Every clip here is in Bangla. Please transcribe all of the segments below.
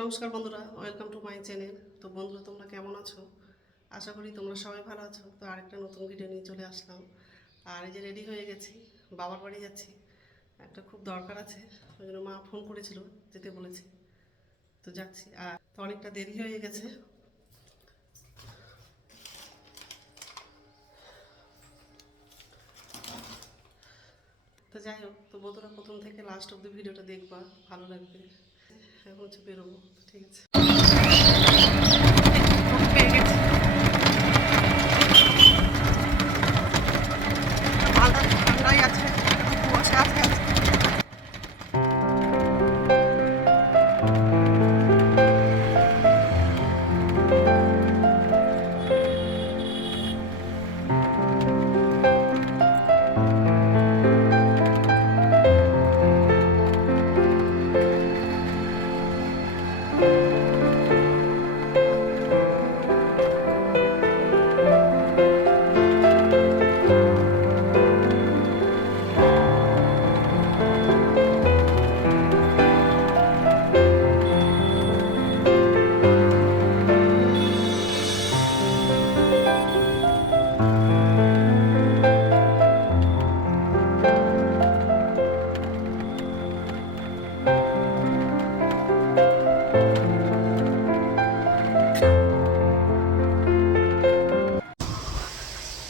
নমস্কার বন্ধুরা, ওয়েলকাম টু মাই চ্যানেল। তো বন্ধুরা, তোমরা কেমন আছো? আশা করি তোমরা সবাই ভালো আছো। তো আরেকটা নতুন ভিডিও নিয়ে চলে আসলাম। আর এই যে রেডি হয়ে গেছি, বাবার বাড়ি যাচ্ছি। একটা খুব দরকার আছে, ওই জন্য মা ফোন করেছিল, যেতে বলেছে। তো যাচ্ছি। আর তো অনেকটা দেরি হয়ে গেছে। তো যাই হোক, তো বন্ধুরা প্রথম থেকে লাস্ট অব্দি ভিডিওটা দেখবা, ভালো লাগবে। এখন হচ্ছে বেরোবো, ঠিক আছে। পেয়ে গেছি, মালটা ঠান্ডাই আছে, বসে আছে।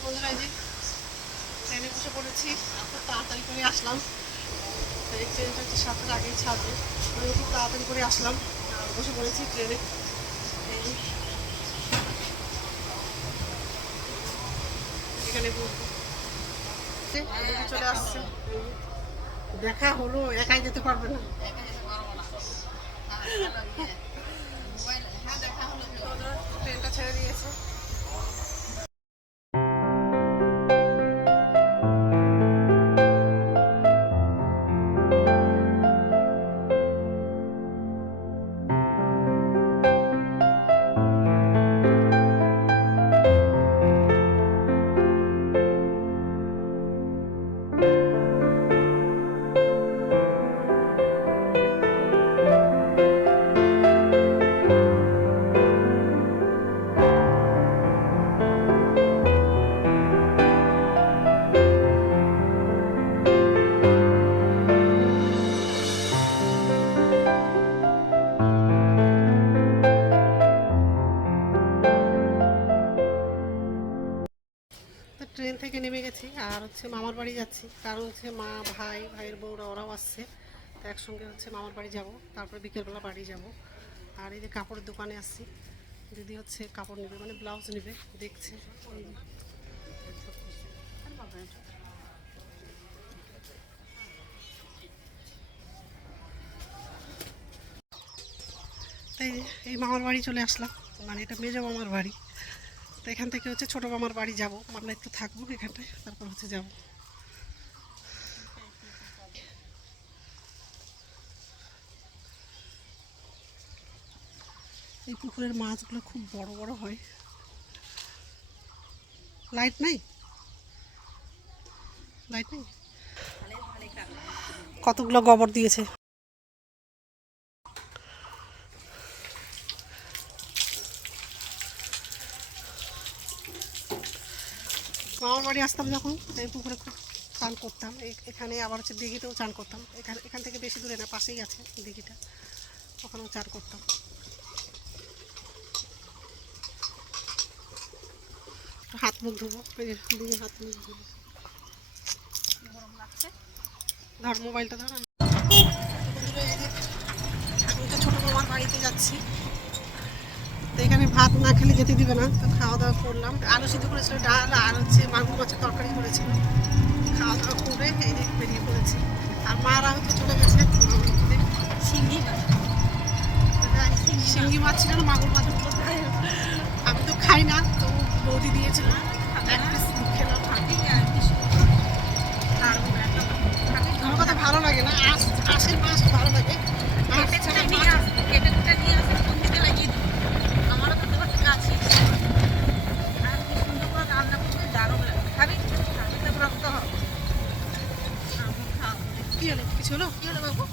বন্ধুরা, এই যে ট্রেনে বসে পড়েছি, খুব তাড়াতাড়ি করে আসলাম। এই ট্রেনটা হচ্ছে 7টার আগেই ছাড়বে, আমি খুব তাড়াতাড়ি করে আসলাম আর বসে পড়েছি ট্রেনে। এই এখানে চলে আসছে, দেখা হলো। একাই যেতে পারবে না, ট্রেনটা ছেড়ে দিয়েছে। ট্রেন থেকে নেমে গেছি আর হচ্ছে মামার বাড়ি যাচ্ছি, কারণ হচ্ছে মা, ভাই, ভাইয়ের বউরা ওরাও আসছে। তো একসঙ্গে হচ্ছে মামার বাড়ি যাব, তারপরে বিকেলবেলা বাড়ি যাব। আর এই যে কাপড়ের দোকানে আসছি, দিদি হচ্ছে কাপড় নেবে, মানে ব্লাউজ নেবে, দেখছে। তাই এই মামার বাড়ি চলে আসলাম, মানে এটা মেজো মামার বাড়ি। তো এখান থেকে হচ্ছে ছোটো মামার বাড়ি যাব, মানে একটু থাকবো এখানটায়, তারপর হচ্ছে যাব। এই পুকুরের মাছগুলো খুব বড় বড় হয়। লাইট নাই, লাইট নেই। কতগুলো গোবর দিয়েছে। মামার বাড়ি আসতাম যখন, এই পুকুরে খুব চান করতাম। এখানে আবার হচ্ছে দিঘিতেও চান করতাম। এখান থেকে বেশি দূরে না, পাশেই আছে দিঘিটা, ওখানেও চান করতাম। হাত মুখ ধুবো, দিঘি হাত মুখ ধুবো। গরম লাগছে, ধর মোবাইলটা ধর। আমি তো ছোটো মামার বাড়িতে যাচ্ছি। তো এখানে ভাত না খেলে যেতে দিবে না, তো খাওয়া দাওয়া করলাম। আলু সিদ্ধ করেছিল, ডাল, আর হচ্ছে মাগুর মাছের তরকারি করেছিল। খাওয়া দাওয়া করে এই দিক বেরিয়ে পড়েছি। আর মারা হচ্ছে চলে গেছে শিঙ্গি মাছ ছিল না, মাগুর মাছ। আমি তো খাই না, তো বৌদি দিয়েছিল, এক পিস খেলাম। আমার কথা ভালো লাগে না, আশের মাছ ভালো লাগে। কি হলো, কিছু হলো, কি হলো বাবু?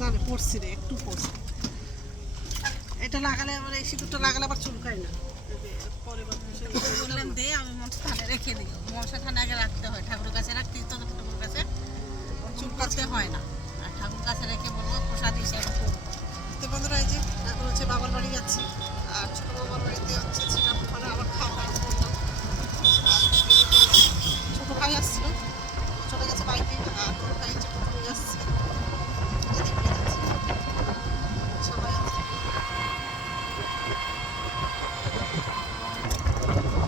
না না পড়ছি রে, একটু পড়ছি। এটা লাগালে আবার এই সিঁদুরটা লাগালে আবার চুলকায় না। পরে বললেন দে, আমি মনসা থানে রেখে দিই। মনসা থানে আগে রাখতে হয়, ঠাকুরের কাছে রাখতে তো ঠাকুরের কাছে চুলকাতে হয় না। আর ঠাকুর কাছে রেখে বলবো প্রসাদ হিসেবে করবো। তো বন্ধুরা এই যে এখন হচ্ছে বাবার বাড়ি যাচ্ছি। আর ছোটো বাবার বাড়িতে হচ্ছে ছিলাম, ওখানে আবার খাওয়া দাওয়া করলাম। ছোটো ভাই আসছিল, চলে গেছে বাইকে। আর ছোটো ভাই ছোটো ভাই আসছে, সবাই আছে।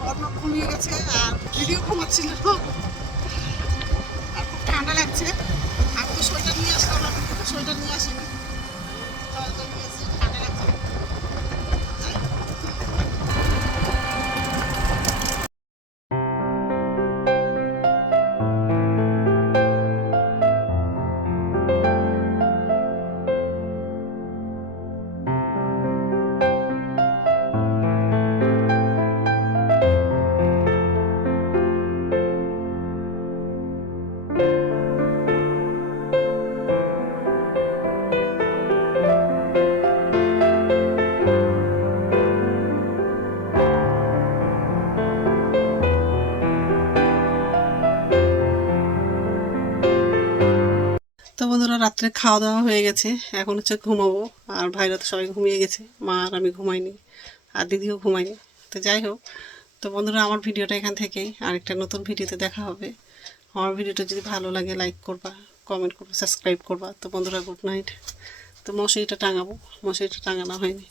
অর্ণব ঘুমিয়ে গেছে আর ভিডিও ঘুমাচ্ছিল। আর খুব ঠান্ডা লাগছে। আমি তো সোয়েটার নিয়ে আসলাম, আমি কিন্তু সোয়েটার নিয়ে আসিনি। জলটা নিয়ে এসে ঠান্ডা লাগছে। তো বন্ধুরা রাত্রে খাওয়া দাওয়া হয়ে গেছে, এখন হচ্ছে ঘুমাবো। আর ভাইরা তো সবাই ঘুমিয়ে গেছে, মা আর আমি ঘুমাইনি, আর দিদিও ঘুমায়নি। তো যাই হোক, তো বন্ধুরা আমার ভিডিওটা এখান থেকেই, আরেকটা নতুন ভিডিওতে দেখা হবে। আমার ভিডিওটা যদি ভালো লাগে লাইক করবা, কমেন্ট করবা, সাবস্ক্রাইব করবা। তো বন্ধুরা গুড নাইট। তো মশারিটা টাঙাবো, মশারিটা টাঙানো হয়নি।